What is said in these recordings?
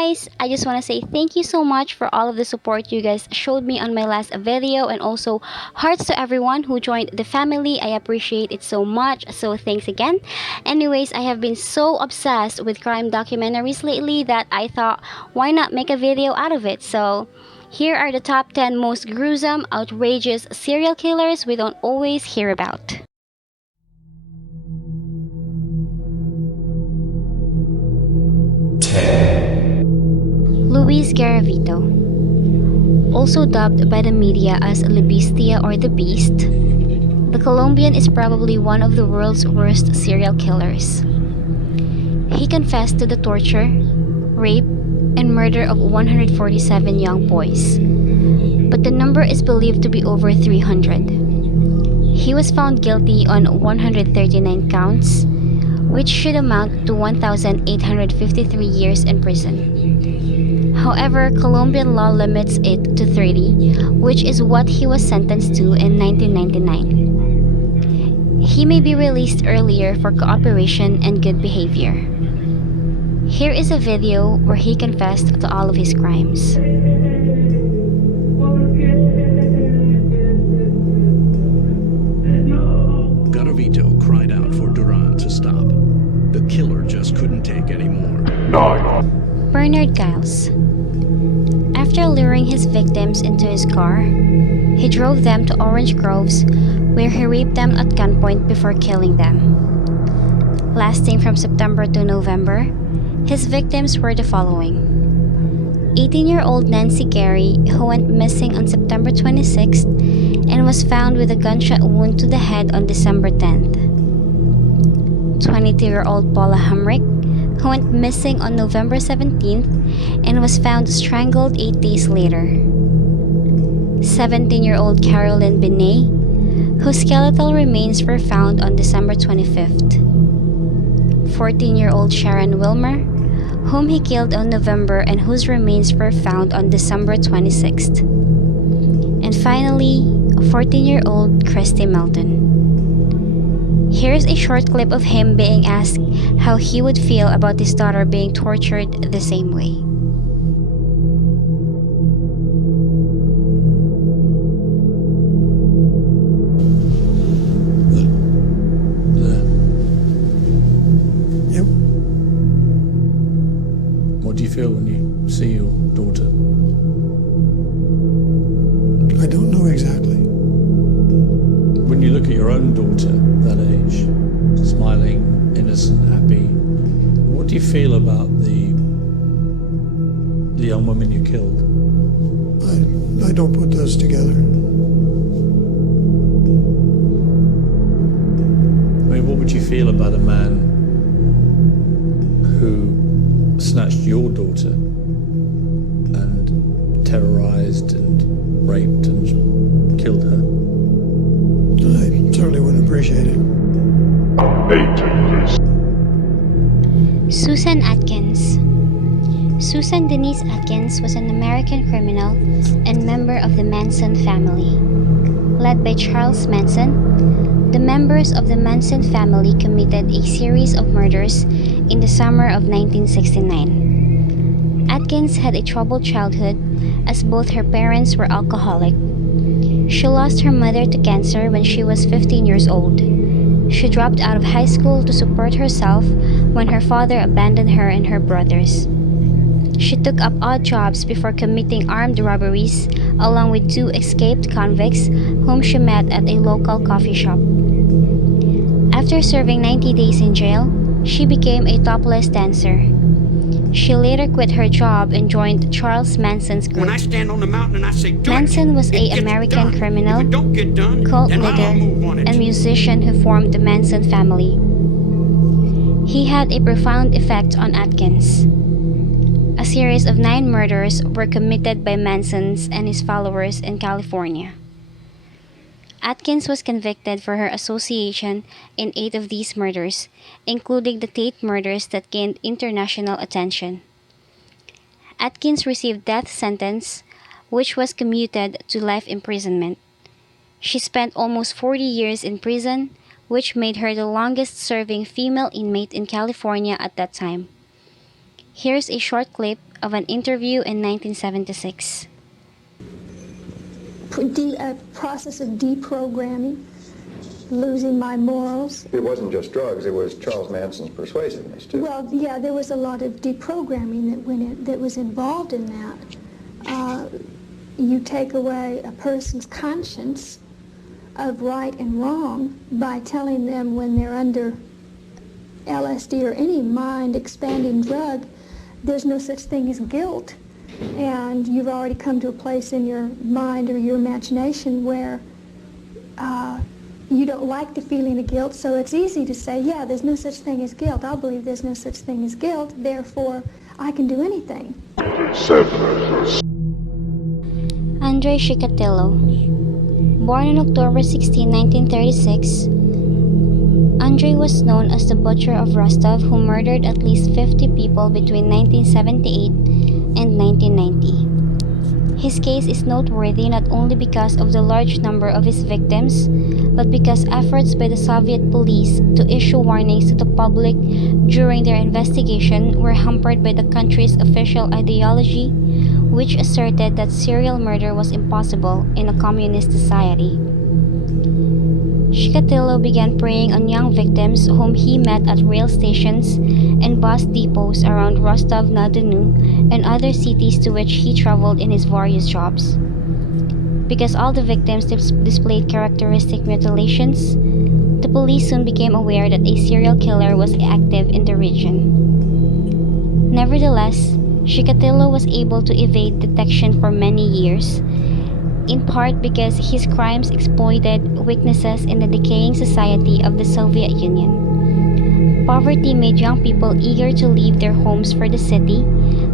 guys, I just want to say thank you so much for all of the support you guys showed me on my last video, and also hearts to everyone who joined the family. I appreciate it so much, so thanks again. Anyways, I have been so obsessed with crime documentaries lately that I thought, why not make a video out of it? So here are the top 10 most gruesome, outrageous serial killers we don't always hear about. 10. Luis Garavito, also dubbed by the media as La Bestia or the Beast, the Colombian is probably one of the world's worst serial killers. He confessed to the torture, rape, and murder of 147 young boys, but the number is believed to be over 300. He was found guilty on 139 counts, which should amount to 1,853 years in prison. However, Colombian law limits it to 30, which is what he was sentenced to in 1999. He may be released earlier for cooperation and good behavior. Here is a video where he confessed to all of his crimes. Garavito cried out for Duran to stop. The killer just couldn't take anymore. 9. Bernard Giles. After luring his victims into his car, he drove them to Orange Groves, where he raped them at gunpoint before killing them. Lasting from September to November, his victims were the following: 18-year-old Nancy Gary, who went missing on September 26th and was found with a gunshot wound to the head on December 10th. 22-year-old Paula Hamrick, who went missing on November 17th and was found strangled 8 days later. 17-year-old Carolyn Binet, whose skeletal remains were found on December 25th. 14-year-old Sharon Wilmer, whom he killed on November and whose remains were found on December 26th. And finally, 14-year-old Christy Melton. Here's a short clip of him being asked how he would feel about his daughter being tortured the same way. Yep. What do you feel when you see your daughter? I don't know exactly. When you look at your own daughter, that age, smiling, innocent, happy, what do you feel about the young woman you killed? I don't put those together. I mean, what would you feel about a man who snatched your daughter and terrorized and raped and killed her? I certainly wouldn't appreciate it. 8. Susan Atkins. Susan Denise Atkins was an American criminal and member of the Manson family. Led by Charles Manson, the members of the Manson family committed a series of murders in the summer of 1969. Atkins had a troubled childhood as both her parents were alcoholic. She lost her mother to cancer when she was 15 years old. She dropped out of high school to support herself when her father abandoned her and her brothers. She took up odd jobs before committing armed robberies along with 2 escaped convicts whom she met at a local coffee shop. After serving 90 days in jail, she became a topless dancer. She later quit her job and joined Charles Manson's group. When I stand on the mountain and I say, Manson was an American criminal, cult leader, and musician who formed the Manson family. He had a profound effect on Atkins. A series of 9 murders were committed by Manson's and his followers in California. Atkins was convicted for her association in 8 of these murders, including the Tate murders that gained international attention. Atkins received death sentence, which was commuted to life imprisonment. She spent almost 40 years in prison, which made her the longest-serving female inmate in California at that time. Here's a short clip of an interview in 1976. A process of deprogramming, losing my morals. It wasn't just drugs, it was Charles Manson's persuasiveness, too. Well, yeah, there was a lot of deprogramming that was involved in that. You take away a person's conscience of right and wrong by telling them when they're under LSD or any mind-expanding drug, there's no such thing as guilt. And you've already come to a place in your mind or your imagination where you don't like the feeling of guilt, so it's easy to say, yeah, there's no such thing as guilt. I'll believe there's no such thing as guilt, therefore I can do anything. 7. Andre Chikatilo. Born on October 16, 1936, Andre was known as the Butcher of Rostov, who murdered at least 50 people between 1978 and 1990. His case is noteworthy not only because of the large number of his victims, but because efforts by the Soviet police to issue warnings to the public during their investigation were hampered by the country's official ideology, which asserted that serial murder was impossible in a communist society. Chikatilo began preying on young victims whom he met at rail stations and bus depots around Rostov-na-Donu and other cities to which he traveled in his various jobs. Because all the victims displayed characteristic mutilations, the police soon became aware that a serial killer was active in the region. Nevertheless, Chikatilo was able to evade detection for many years, in part because his crimes exploited weaknesses in the decaying society of the Soviet Union. Poverty made young people eager to leave their homes for the city,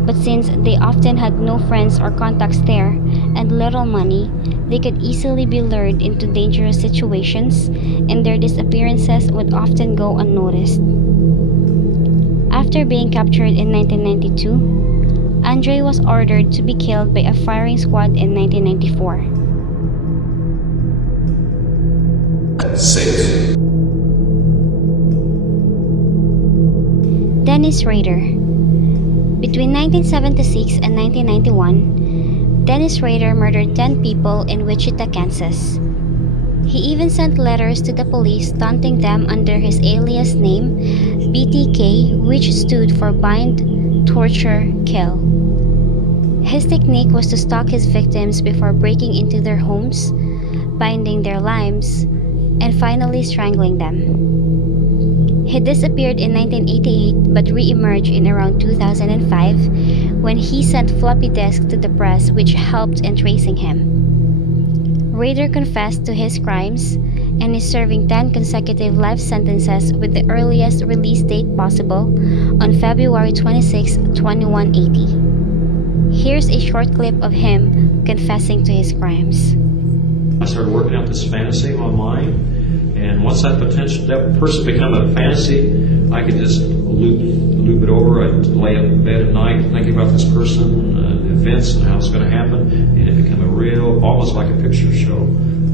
but since they often had no friends or contacts there and little money, they could easily be lured into dangerous situations, and their disappearances would often go unnoticed. After being captured in 1992, Andre was ordered to be killed by a firing squad in 1994. 6. Dennis Rader. Between 1976 and 1991, Dennis Rader murdered 10 people in Wichita, Kansas. He even sent letters to the police taunting them under his alias name, BTK, which stood for Bind, Torture, Kill. His technique was to stalk his victims before breaking into their homes, binding their limbs, and finally strangling them. He disappeared in 1988 but re-emerged in around 2005 when he sent floppy disks to the press, which helped in tracing him. Rader confessed to his crimes and is serving 10 consecutive life sentences with the earliest release date possible on February 26, 2180. Here's a short clip of him confessing to his crimes. I started working out this fantasy in my mind, and once that person became a fantasy, I could just loop it over. I'd lay in bed at night thinking about this person, the events, and how it's going to happen, and it became a real, almost like a picture show.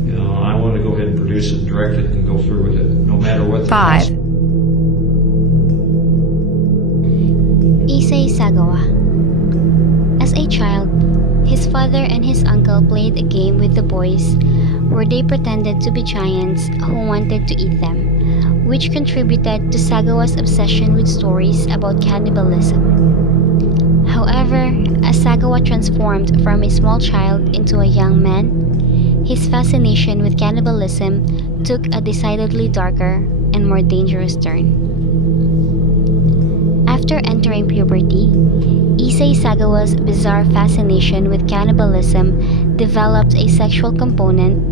You know, I wanted to go ahead and produce it, direct it, and go through with it, no matter what the cost. 5. Issei Sagawa. As a child, his father and his uncle played a game with the boys where they pretended to be giants who wanted to eat them, which contributed to Sagawa's obsession with stories about cannibalism. However, as Sagawa transformed from a small child into a young man, his fascination with cannibalism took a decidedly darker and more dangerous turn. After entering puberty, Issei Sagawa's bizarre fascination with cannibalism developed a sexual component,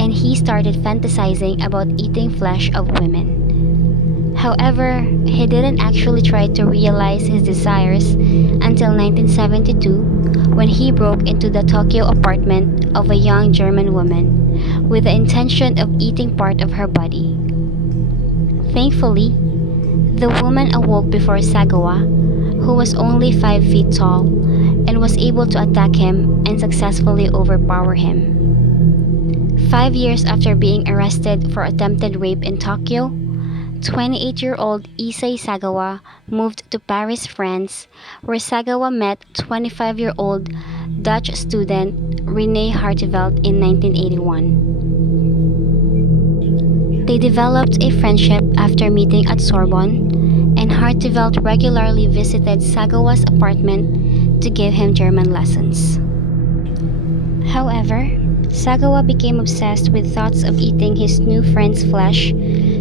and he started fantasizing about eating flesh of women. However, he didn't actually try to realize his desires until 1972, when he broke into the Tokyo apartment of a young German woman with the intention of eating part of her body. Thankfully, the woman awoke before Sagawa, who was only 5 feet tall, and was able to attack him and successfully overpower him. 5 years after being arrested for attempted rape in Tokyo, 28-year-old Issei Sagawa moved to Paris, France, where Sagawa met 25-year-old Dutch student René Hartevelt in 1981. They developed a friendship after meeting at Sorbonne, and Hartevelt regularly visited Sagawa's apartment to give him German lessons. However, Sagawa became obsessed with thoughts of eating his new friend's flesh,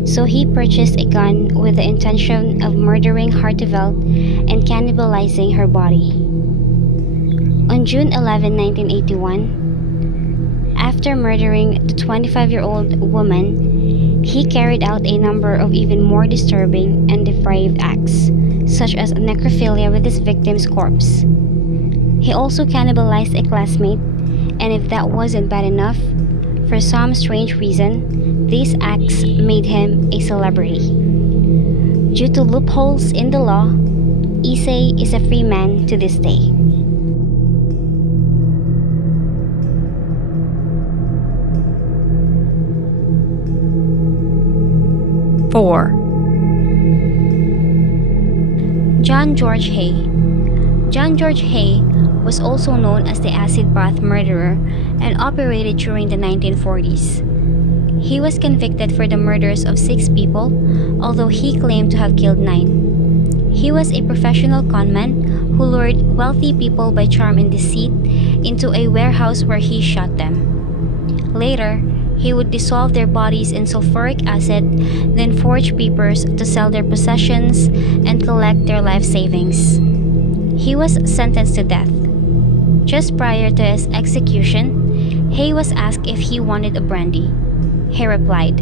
so he purchased a gun with the intention of murdering Hartevelt and cannibalizing her body. On June 11, 1981, after murdering the 25-year-old woman, he carried out a number of even more disturbing and depraved acts, such as necrophilia with his victim's corpse. He also cannibalized a classmate, and if that wasn't bad enough, for some strange reason, these acts made him a celebrity. Due to loopholes in the law, Issei is a free man to this day. Four. John George Hay. John George Hay was also known as the acid bath murderer and operated during the 1940s. He was convicted for the murders of 6 people, although he claimed to have killed 9. He was a professional conman who lured wealthy people by charm and deceit into a warehouse where he shot them. Later, he would dissolve their bodies in sulfuric acid, then forge papers to sell their possessions and collect their life savings. He was sentenced to death. Just prior to his execution, Hay was asked if he wanted a brandy. He replied,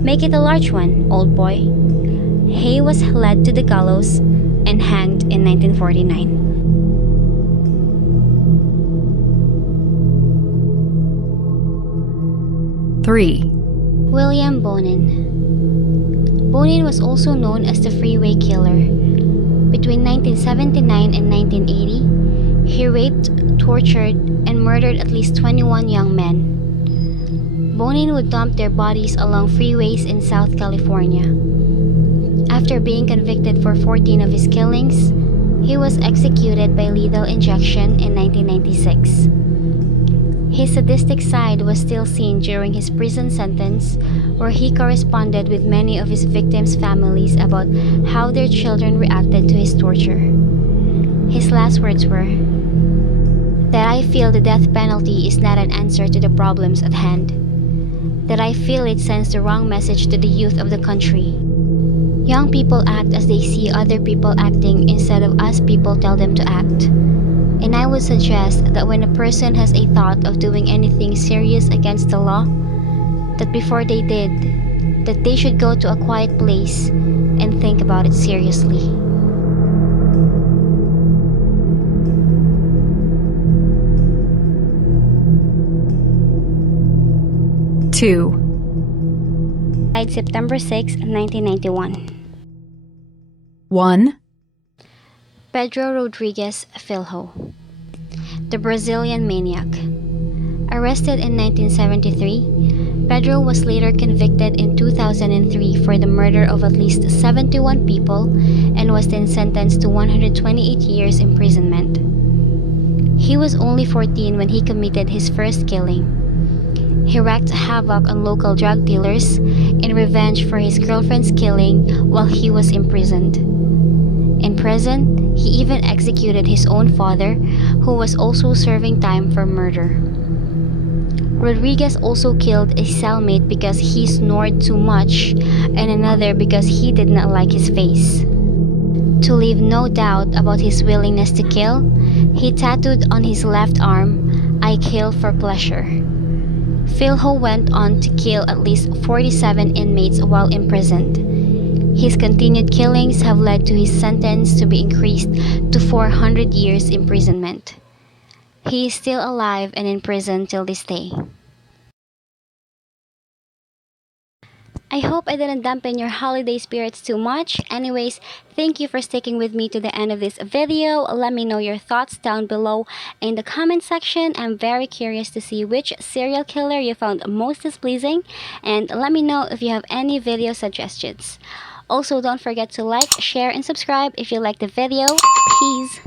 "Make it a large one, old boy." Hay was led to the gallows and hanged in 1949. Three. William Bonin. Bonin was also known as the Freeway Killer. Between 1979 and 1980, he raped, tortured, and murdered at least 21 young men. Bonin would dump their bodies along freeways in South California. After being convicted for 14 of his killings, he was executed by lethal injection in 1996. His sadistic side was still seen during his prison sentence, where he corresponded with many of his victims' families about how their children reacted to his torture. His last words were, "That I feel the death penalty is not an answer to the problems at hand. That I feel it sends the wrong message to the youth of the country. Young people act as they see other people acting instead of as people tell them to act. And I would suggest that when a person has a thought of doing anything serious against the law, that before they did, that they should go to a quiet place and think about it seriously." Two. Died September 6, 1991. 1. Pedro Rodrigues Filho, the Brazilian maniac. Arrested in 1973, Pedro was later convicted in 2003 for the murder of at least 71 people and was then sentenced to 128 years imprisonment. He was only 14 when he committed his first killing. He wreaked havoc on local drug dealers in revenge for his girlfriend's killing while he was imprisoned. In prison, he even executed his own father, who was also serving time for murder. Rodriguez also killed a cellmate because he snored too much, and another because he did not like his face. To leave no doubt about his willingness to kill, he tattooed on his left arm, "I kill for pleasure." Filho went on to kill at least 47 inmates while imprisoned. His continued killings have led to his sentence to be increased to 400 years imprisonment. He is still alive and in prison till this day. I hope I didn't dampen your holiday spirits too much. Anyways, thank you for sticking with me to the end of this video. Let me know your thoughts down below in the comment section. I'm very curious to see which serial killer you found most displeasing, and let me know if you have any video suggestions. Also, don't forget to like, share, and subscribe if you like the video. Peace!